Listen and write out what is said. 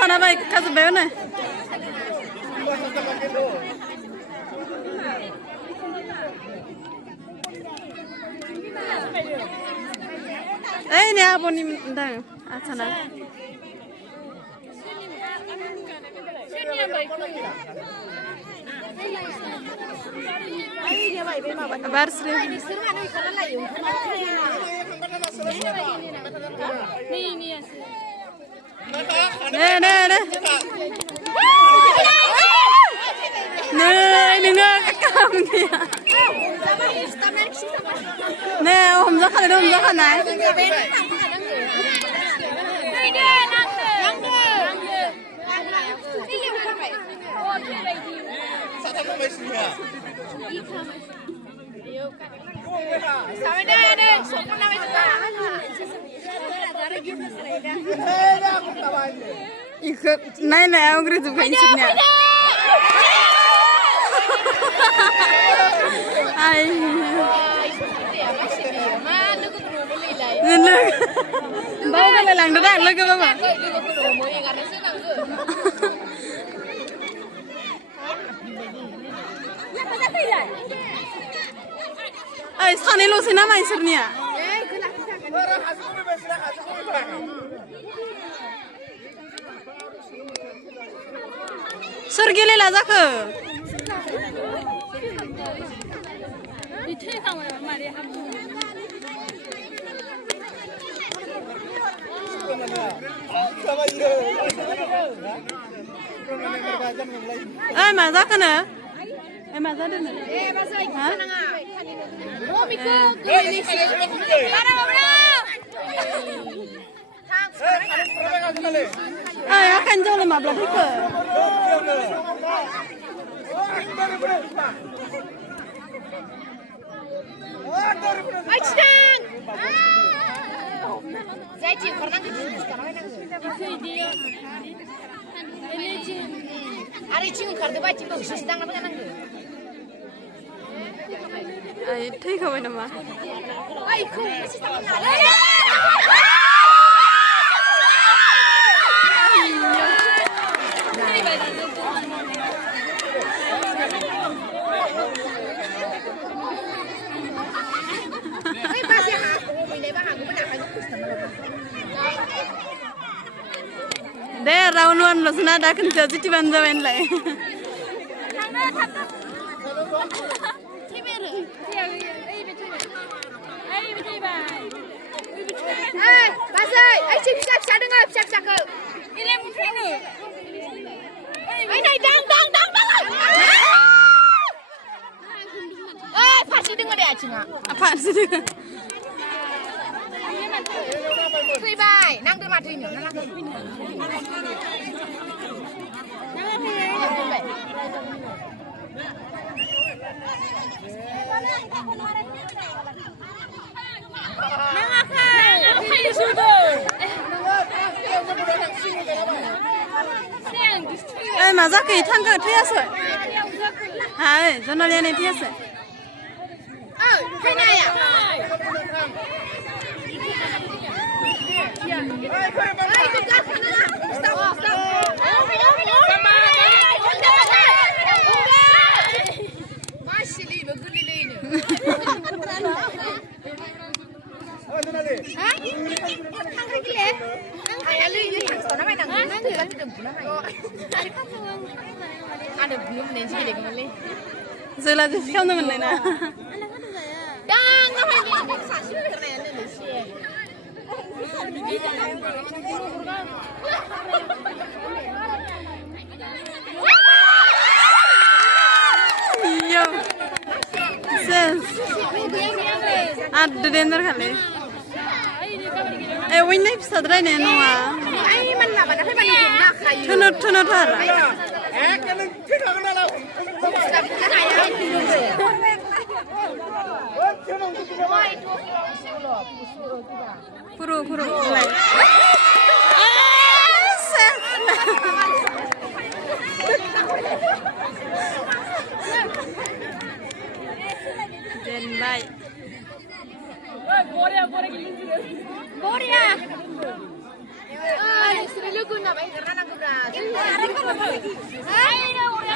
Sana baik kasih bayar ini apa nih ndang asana baru sih ini ngekam dia om zakan ikut naik aku gitu pensiunnya bawa ke lelang dah lagi apa sana lu sih nama istrinya surgi lela zaka maza kana maza dana akan jauh lama belum ke Saya cium karena Ari cium karena baca bagus sedang apa kan Ay, ठीक है ना माँ Ay, kau masih tak deh rawan lo sana dah kan jadi tiban zaman lagi basai, bisa dengar, bisa ke. Ini mungkin ni. Ini dang. Pasti dengar dia cina. Apa sih dengar? Tui bay, nang tu mati ni, nang tu. Mà ra kỳ thăng cả thế rồi. Hả, cho nó lên này thế rồi. Cái này à? Ada belum nih sih deh kembali. Zela sih kamu mana na? Dan ngapain ini? Saksi keren nih sih. Iya. Ses. Ada dender kali. Winnie bisa try nih Noah. Ay mana mana tapi mana nak kayu. Tunut hara. Kan kita kenal. Puro. Dan baik. 머리야. 아, 스릴로 끝나 봐. 이거 하나 그라. 아이고, 우리